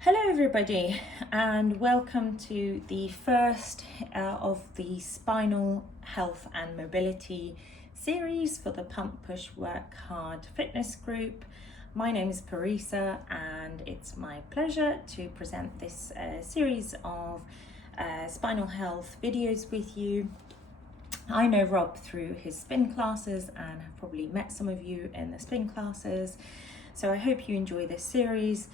Hello everybody and welcome to the first of the Spinal Health and Mobility series for the Pump Push Work Hard fitness group. My name is Parisa and it's my pleasure to present this series of spinal health videos with you. I know Rob through his spin classes and have probably met some of you in the spin classes, so I hope you enjoy this series.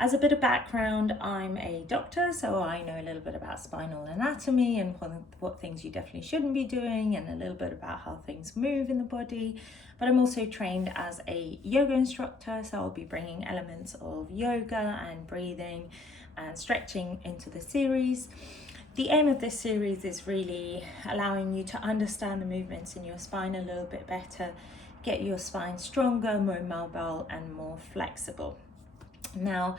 As a bit of background, I'm a doctor, so I know a little bit about spinal anatomy and what things you definitely shouldn't be doing, and a little bit about how things move in the body. But I'm also trained as a yoga instructor, so I'll be bringing elements of yoga and breathing and stretching into the series. The aim of this series is really allowing you to understand the movements in your spine a little bit better, get your spine stronger, more mobile and more flexible. Now,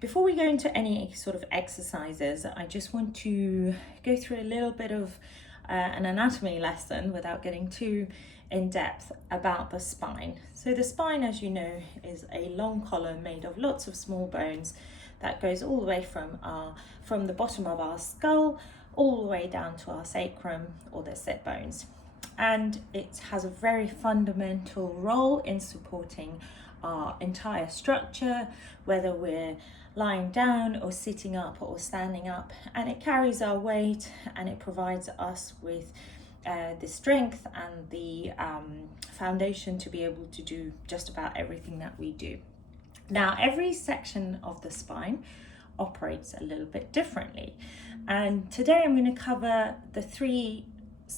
before we go into any sort of exercises, I just want to go through a little bit of an anatomy lesson without getting too in depth about the spine. So the spine, as you know, is a long column made of lots of small bones that goes all the way from the bottom of our skull all the way down to our sacrum or the sit bones. And it has a very fundamental role in supporting our entire structure, whether we're lying down or sitting up or standing up, and it carries our weight and it provides us with the strength and the foundation to be able to do just about everything that we do. Now, every section of the spine operates a little bit differently, and today I'm going to cover the three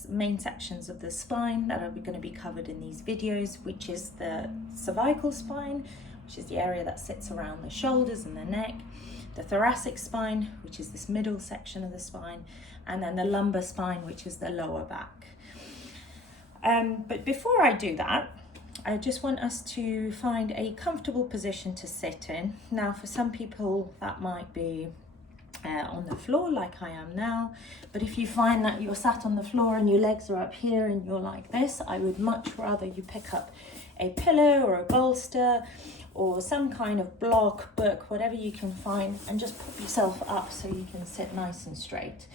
main sections of the spine that are going to be covered in these videos, which is the cervical spine, which is the area that sits around the shoulders and the neck, the thoracic spine, which is this middle section of the spine, and then the lumbar spine, which is the lower back. But before I do that, I just want us to find a comfortable position to sit in. Now, for some people that might be on the floor like I am now, but if you find that you're sat on the floor and your legs are up here and you're like this, I would much rather you pick up a pillow or a bolster or some kind of block, book, whatever you can find, and just put yourself up so you can sit nice and straight.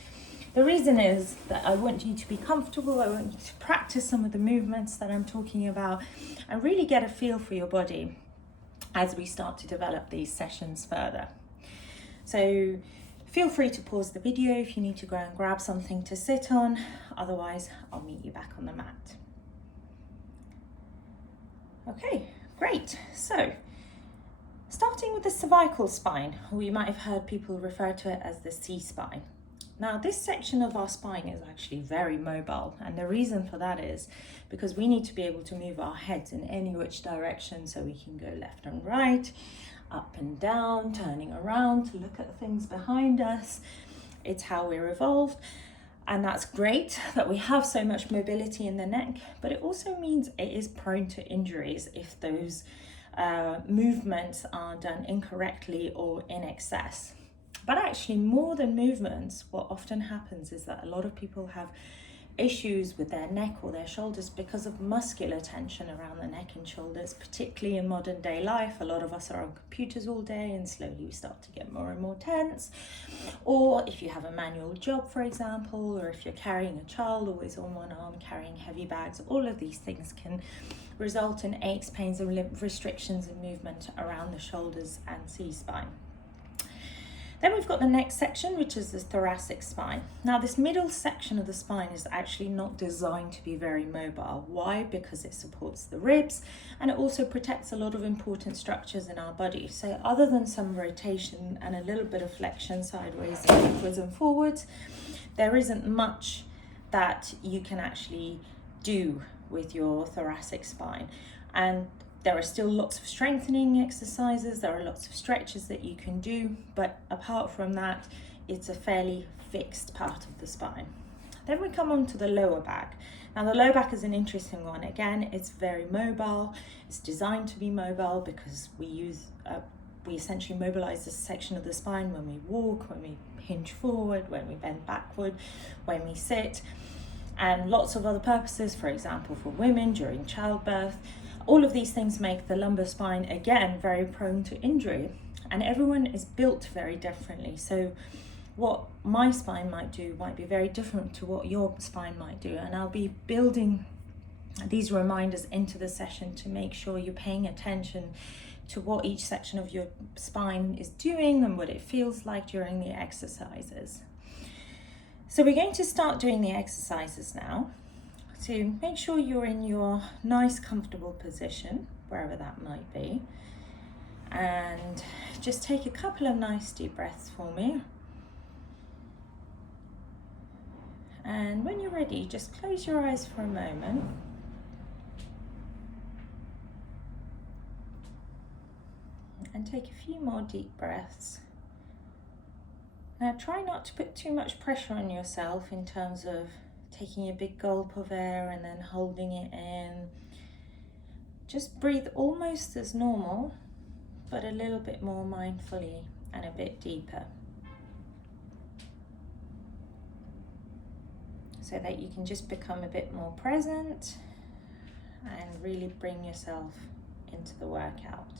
The reason is that I want you to be comfortable, I want you to practice some of the movements that I'm talking about and really get a feel for your body as we start to develop these sessions further. So feel free to pause the video if you need to go and grab something to sit on. Otherwise, I'll meet you back on the mat. Okay, great. So, starting with the cervical spine, or you might have heard people refer to it as the C-spine. Now, this section of our spine is actually very mobile, and the reason for that is because we need to be able to move our heads in any which direction, so we can go left and right, up and down, turning around to look at things behind us. It's how we're evolved, and that's great that we have so much mobility in the neck, but it also means it is prone to injuries if those movements are done incorrectly or in excess. But actually, more than movements, what often happens is that a lot of people have issues with their neck or their shoulders because of muscular tension around the neck and shoulders, particularly in modern day life. A lot of us are on computers all day and slowly we start to get more and more tense. Or if you have a manual job, for example, or if you're carrying a child always on one arm, carrying heavy bags, all of these things can result in aches, pains, and restrictions in movement around the shoulders and C-spine. Then we've got the next section, which is the thoracic spine. Now, this middle section of the spine is actually not designed to be very mobile. Why? Because it supports the ribs and it also protects a lot of important structures in our body. So other than some rotation and a little bit of flexion sideways and backwards and forwards, there isn't much that you can actually do with your thoracic spine. And there are still lots of strengthening exercises, there are lots of stretches that you can do, but apart from that, it's a fairly fixed part of the spine. Then we come on to the lower back. Now, the lower back is an interesting one. Again, it's very mobile. It's designed to be mobile because we essentially mobilize this section of the spine when we walk, when we hinge forward, when we bend backward, when we sit, and lots of other purposes, for example, for women during childbirth. All of these things make the lumbar spine, again, very prone to injury. And everyone is built very differently. So what my spine might do might be very different to what your spine might do. And I'll be building these reminders into the session to make sure you're paying attention to what each section of your spine is doing and what it feels like during the exercises. So we're going to start doing the exercises now. So make sure you're in your nice, comfortable position, wherever that might be. And just take a couple of nice deep breaths for me. And when you're ready, just close your eyes for a moment. And take a few more deep breaths. Now try not to put too much pressure on yourself in terms of taking a big gulp of air and then holding it in. Just breathe almost as normal, but a little bit more mindfully and a bit deeper, so that you can just become a bit more present and really bring yourself into the workout.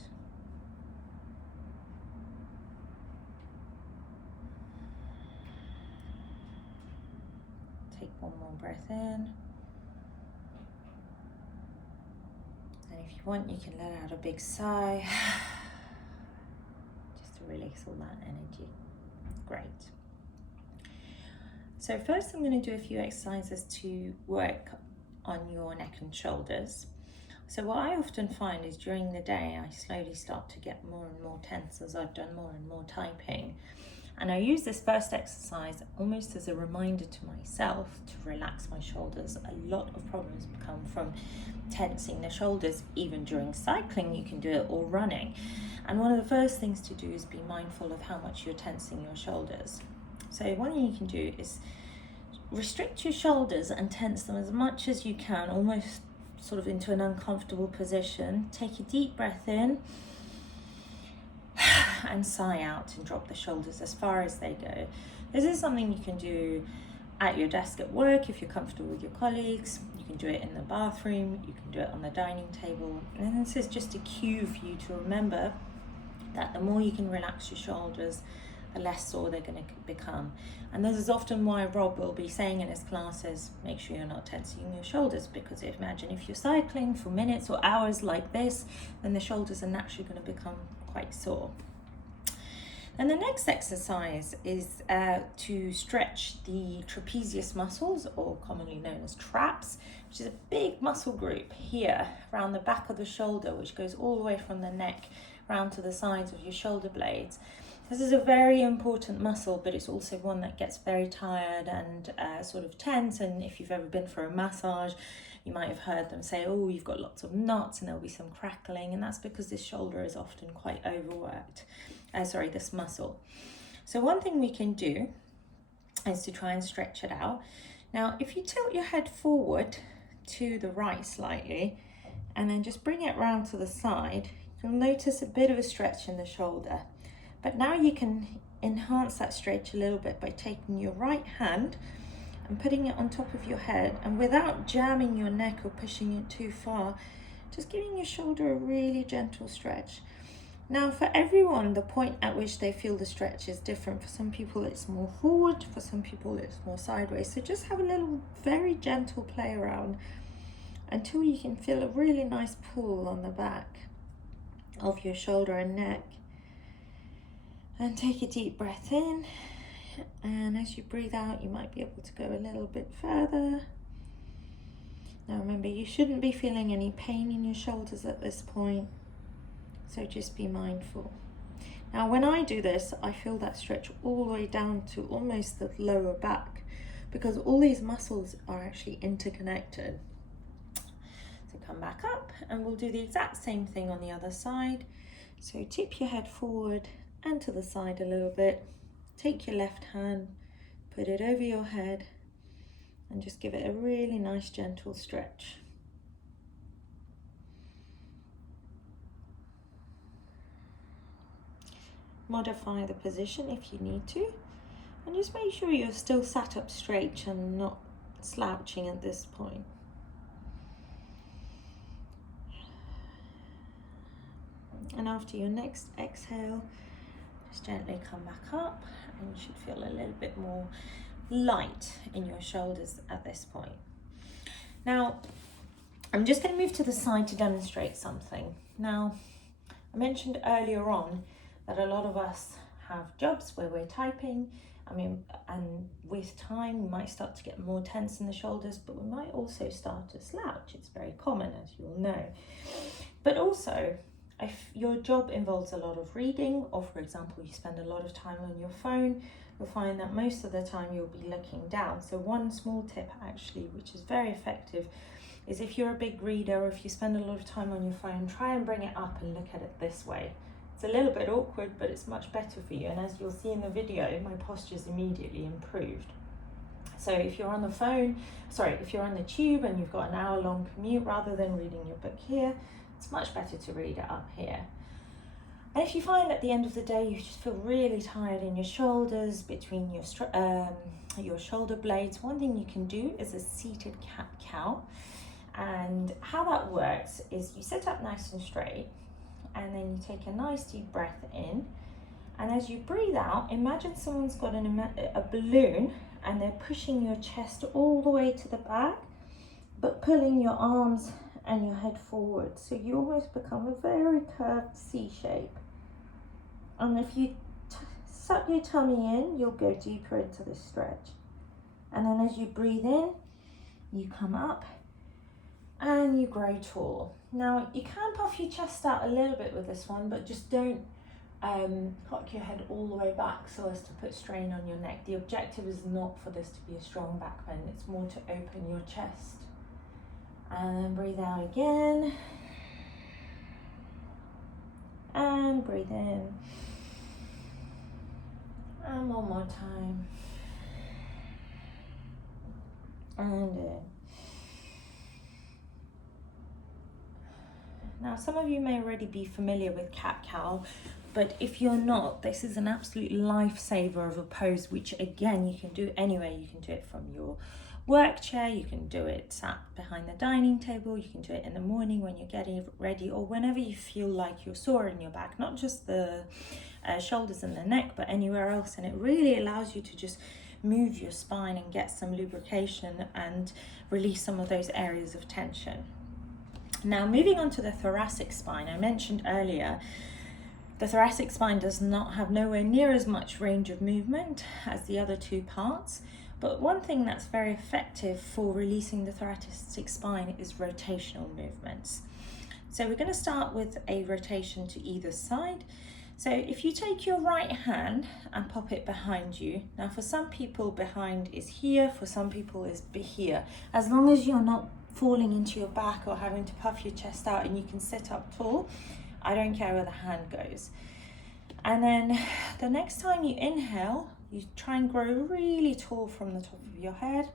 Take one more breath in. And if you want, you can let out a big sigh, just to release all that energy. Great. So first I'm going to do a few exercises to work on your neck and shoulders. So what I often find is during the day, I slowly start to get more and more tense as I've done more and more typing. And I use this first exercise almost as a reminder to myself to relax my shoulders. A lot of problems come from tensing the shoulders. Even during cycling, you can do it, or running. And one of the first things to do is be mindful of how much you're tensing your shoulders. So one thing you can do is restrict your shoulders and tense them as much as you can, almost sort of into an uncomfortable position. Take a deep breath in and sigh out and drop the shoulders as far as they go. This is something you can do at your desk at work if you're comfortable with your colleagues. You can do it in the bathroom, you can do it on the dining table. And this is just a cue for you to remember that the more you can relax your shoulders, the less sore they're going to become. And this is often why Rob will be saying in his classes, make sure you're not tensing your shoulders, because imagine if you're cycling for minutes or hours like this, then the shoulders are naturally going to become quite sore. And the next exercise is to stretch the trapezius muscles, or commonly known as traps, which is a big muscle group here around the back of the shoulder, which goes all the way from the neck round to the sides of your shoulder blades. This is a very important muscle, but it's also one that gets very tired and sort of tense. And if you've ever been for a massage, you might have heard them say, oh, you've got lots of knots and there'll be some crackling. And that's because this shoulder is often quite overworked. This muscle. So one thing we can do is to try and stretch it out. Now, if you tilt your head forward to the right slightly, and then just bring it round to the side, you'll notice a bit of a stretch in the shoulder. But now you can enhance that stretch a little bit by taking your right hand and putting it on top of your head, and without jamming your neck or pushing it too far, just giving your shoulder a really gentle stretch. Now, for everyone, the point at which they feel the stretch is different. For some people, it's more forward. For some people, it's more sideways. So just have a little, very gentle play around until you can feel a really nice pull on the back of your shoulder and neck. And take a deep breath in. And as you breathe out, you might be able to go a little bit further. Now, remember, you shouldn't be feeling any pain in your shoulders at this point. So just be mindful. Now, when I do this, I feel that stretch all the way down to almost the lower back, because all these muscles are actually interconnected. So come back up and we'll do the exact same thing on the other side. So tip your head forward and to the side a little bit. Take your left hand, put it over your head, and just give it a really nice gentle stretch. Modify the position if you need to, and just make sure you're still sat up straight and not slouching at this point. And after your next exhale, Just gently come back up, and you should feel a little bit more light in your shoulders at this point. Now, I'm just going to move to the side to demonstrate something. Now, I mentioned earlier on that a lot of us have jobs where we're typing. And with time, we might start to get more tense in the shoulders, but we might also start to slouch. It's very common, as you all know. But also, if your job involves a lot of reading, or for example, you spend a lot of time on your phone, you'll find that most of the time you'll be looking down. So one small tip actually, which is very effective, is if you're a big reader or if you spend a lot of time on your phone, try and bring it up and look at it this way. It's a little bit awkward, but it's much better for you. And as you'll see in the video, my posture's immediately improved. So if you're on the if you're on the tube and you've got an hour-long commute, rather than reading your book here, it's much better to read it up here. And if you find at the end of the day you just feel really tired in your shoulders, between your shoulder blades, one thing you can do is a seated cat-cow. And how that works is you sit up nice and straight, and then you take a nice deep breath in. And as you breathe out, imagine someone's got a balloon and they're pushing your chest all the way to the back, but pulling your arms and your head forward. So you almost become a very curved C shape. And if you suck your tummy in, you'll go deeper into this stretch. And then as you breathe in, you come up and you grow tall. Now, you can puff your chest out a little bit with this one, but just don't cock your head all the way back so as to put strain on your neck. The objective is not for this to be a strong back bend, it's more to open your chest. And then breathe out again. And breathe in. And one more time. And in. Now, some of you may already be familiar with cat-cow, but if you're not, this is an absolute lifesaver of a pose, which again, you can do anywhere. You can do it from your work chair, you can do it sat behind the dining table, you can do it in the morning when you're getting ready, or whenever you feel like you're sore in your back, not just the shoulders and the neck, but anywhere else. And it really allows you to just move your spine and get some lubrication and release some of those areas of tension. Now, moving on to the thoracic spine, I mentioned earlier, the thoracic spine does not have nowhere near as much range of movement as the other two parts, but one thing that's very effective for releasing the thoracic spine is rotational movements. So we're going to start with a rotation to either side. So if you take your right hand and pop it behind you, now for some people behind is here, for some people is here. As long as you're not falling into your back or having to puff your chest out and you can sit up tall, I don't care where the hand goes. And then the next time you inhale, you try and grow really tall from the top of your head.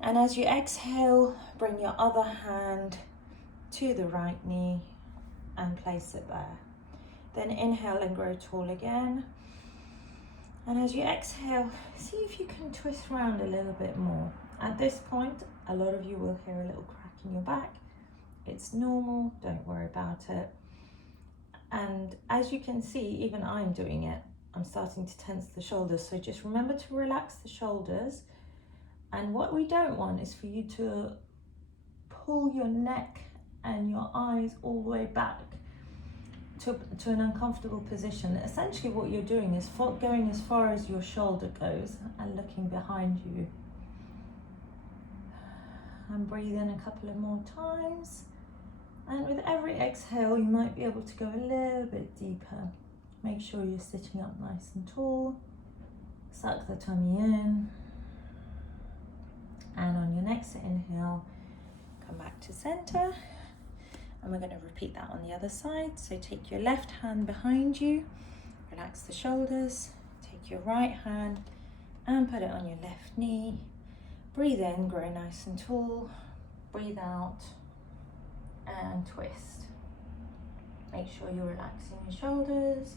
And as you exhale, bring your other hand to the right knee and place it there. Then inhale and grow tall again. And as you exhale, see if you can twist around a little bit more. At this point, a lot of you will hear a little crack in your back. It's normal, don't worry about it. And as you can see, even I'm doing it. I'm starting to tense the shoulders. So just remember to relax the shoulders. And what we don't want is for you to pull your neck and your eyes all the way back to an uncomfortable position. Essentially what you're doing is going as far as your shoulder goes and looking behind you. And breathe in a couple of more times. And with every exhale, you might be able to go a little bit deeper. Make sure you're sitting up nice and tall. Suck the tummy in. And on your next inhale, come back to center. And we're going to repeat that on the other side. So take your left hand behind you, relax the shoulders, take your right hand and put it on your left knee. Breathe in, grow nice and tall. Breathe out and twist. Make sure you're relaxing your shoulders.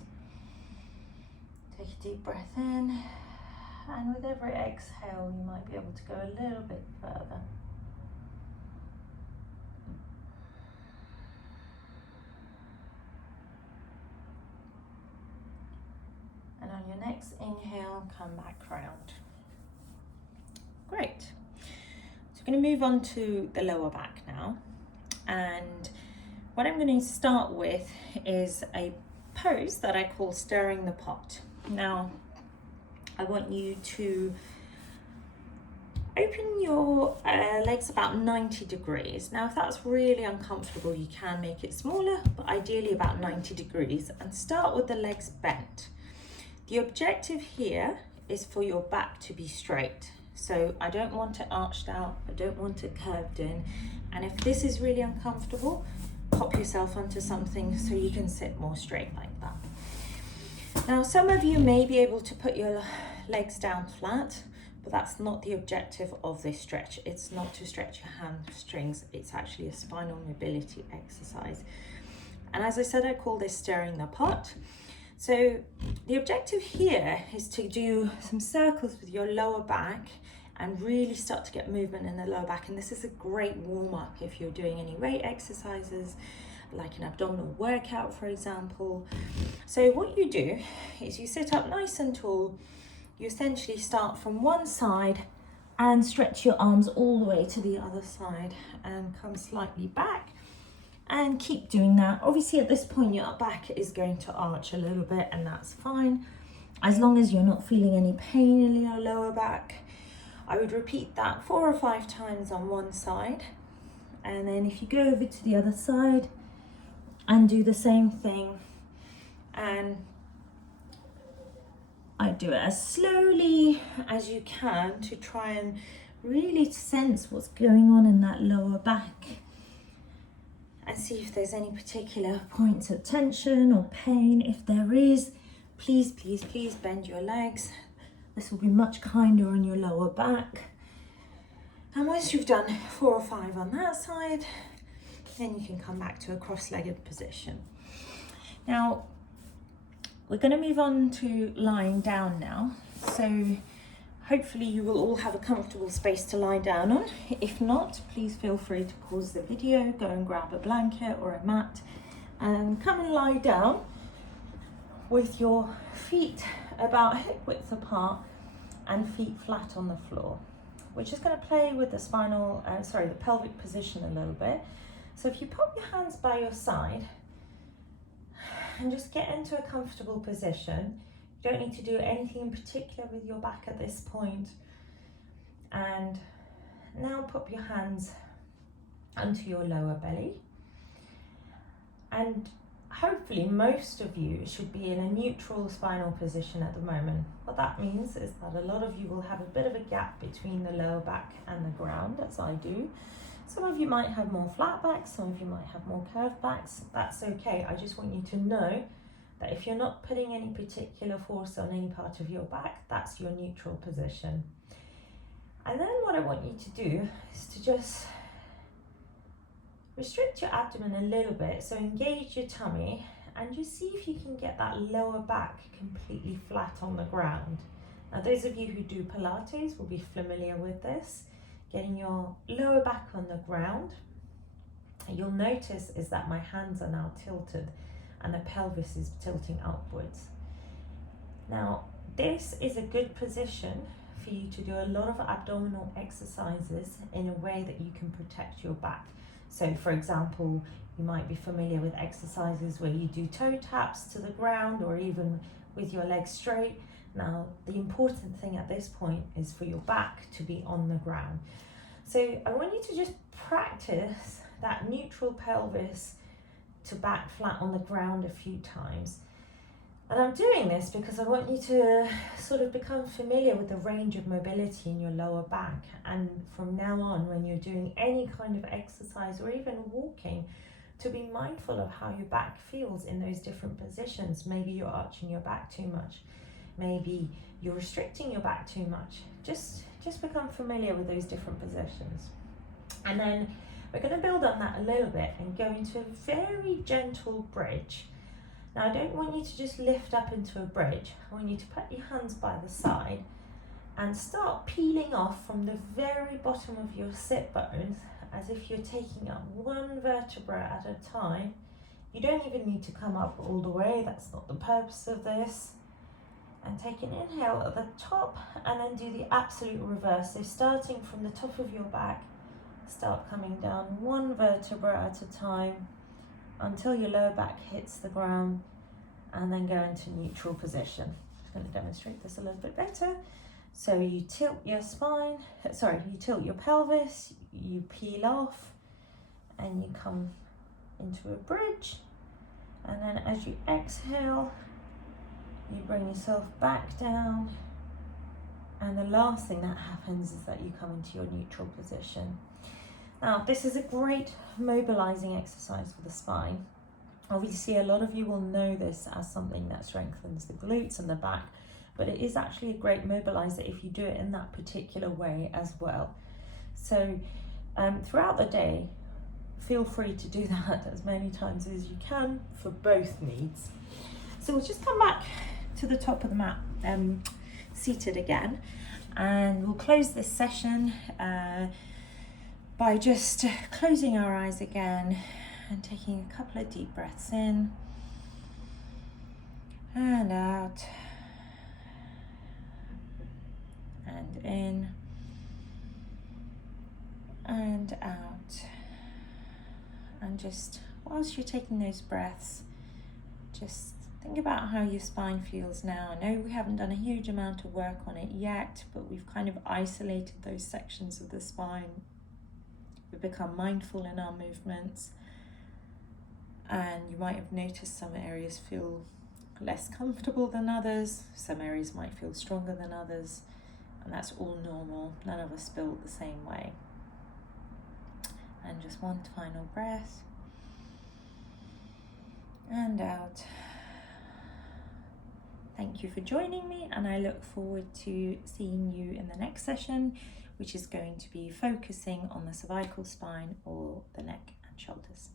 Take a deep breath in. And with every exhale, you might be able to go a little bit further. on your next inhale, come back round. Great. So we're going to move on to the lower back now. And what I'm going to start with is a pose that I call stirring the pot. Now, I want you to open your legs about 90 degrees. Now, if that's really uncomfortable, you can make it smaller, but ideally about 90 degrees, and start with the legs bent. The objective here is for your back to be straight. So I don't want it arched out, I don't want it curved in. And if this is really uncomfortable, pop yourself onto something so you can sit more straight like that. Now, some of you may be able to put your legs down flat, but that's not the objective of this stretch. It's not to stretch your hamstrings, it's actually a spinal mobility exercise. And as I said, I call this stirring the pot. So the objective here is to do some circles with your lower back and really start to get movement in the lower back. And this is a great warm-up if you're doing any weight exercises, like an abdominal workout, for example. So what you do is you sit up nice and tall. You essentially start from one side and stretch your arms all the way to the other side and come slightly back and keep doing that. Obviously at this point your back is going to arch a little bit, and that's fine as long as you're not feeling any pain in your lower back. I would repeat that 4 or 5 times on one side, and then if you go over to the other side and do the same thing, and I do it as slowly as you can to try and really sense what's going on in that lower back and see if there's any particular points of tension or pain. If there is, please, please, please bend your legs. This will be much kinder on your lower back. And once you've done 4 or 5 on that side, then you can come back to a cross-legged position. Now, we're going to move on to lying down now. So hopefully you will all have a comfortable space to lie down on. If not, please feel free to pause the video, go and grab a blanket or a mat and come and lie down with your feet about hip width apart and feet flat on the floor. We're just going to play with the the pelvic position a little bit. So if you pop your hands by your side and just get into a comfortable position. You don't need to do anything in particular with your back at this point. And now pop your hands onto your lower belly. And hopefully most of you should be in a neutral spinal position at the moment. What that means is that a lot of you will have a bit of a gap between the lower back and the ground, as I do. Some of you might have more flat backs, some of you might have more curved backs. That's okay. I just want you to know that if you're not putting any particular force on any part of your back, that's your neutral position. And then what I want you to do is to just restrict your abdomen a little bit, so engage your tummy and just see if you can get that lower back completely flat on the ground. Now, those of you who do Pilates will be familiar with this. Getting your lower back on the ground, you'll notice is that my hands are now tilted and the pelvis is tilting upwards. Now, this is a good position for you to do a lot of abdominal exercises in a way that you can protect your back. So for example, you might be familiar with exercises where you do toe taps to the ground or even with your legs straight. Now, the important thing at this point is for your back to be on the ground. So I want you to just practice that neutral pelvis to back flat on the ground a few times. And I'm doing this because I want you to sort of become familiar with the range of mobility in your lower back. And from now on, when you're doing any kind of exercise or even walking, to be mindful of how your back feels in those different positions. Maybe you're arching your back too much. Maybe you're restricting your back too much. Just become familiar with those different positions. And then we're going to build on that a little bit and go into a very gentle bridge. Now, I don't want you to just lift up into a bridge. I want you to put your hands by the side and start peeling off from the very bottom of your sit bones as if you're taking up one vertebra at a time. You don't even need to come up all the way. That's not the purpose of this. And take an inhale at the top and then do the absolute reverse. So starting from the top of your back, start coming down one vertebra at a time until your lower back hits the ground, and then go into neutral position. I'm going to demonstrate this a little bit better. So you tilt your spine, you tilt your pelvis, you peel off, and you come into a bridge. And then as you exhale, you bring yourself back down, and the last thing that happens is that you come into your neutral position. Now, this is a great mobilizing exercise for the spine. Obviously, a lot of you will know this as something that strengthens the glutes and the back, but it is actually a great mobilizer if you do it in that particular way as well. So throughout the day, feel free to do that as many times as you can for both needs. So we'll just come back to the top of the mat, seated again, and we'll close this session by just closing our eyes again and taking a couple of deep breaths in and out, and in and out. And just whilst you're taking those breaths, just think about how your spine feels now. I know we haven't done a huge amount of work on it yet, but we've kind of isolated those sections of the spine. We've become mindful in our movements, and you might have noticed some areas feel less comfortable than others. Some areas might feel stronger than others, and that's all normal. None of us built the same way. And just one final breath, and out. Thank you for joining me, and I look forward to seeing you in the next session, which is going to be focusing on the cervical spine or the neck and shoulders.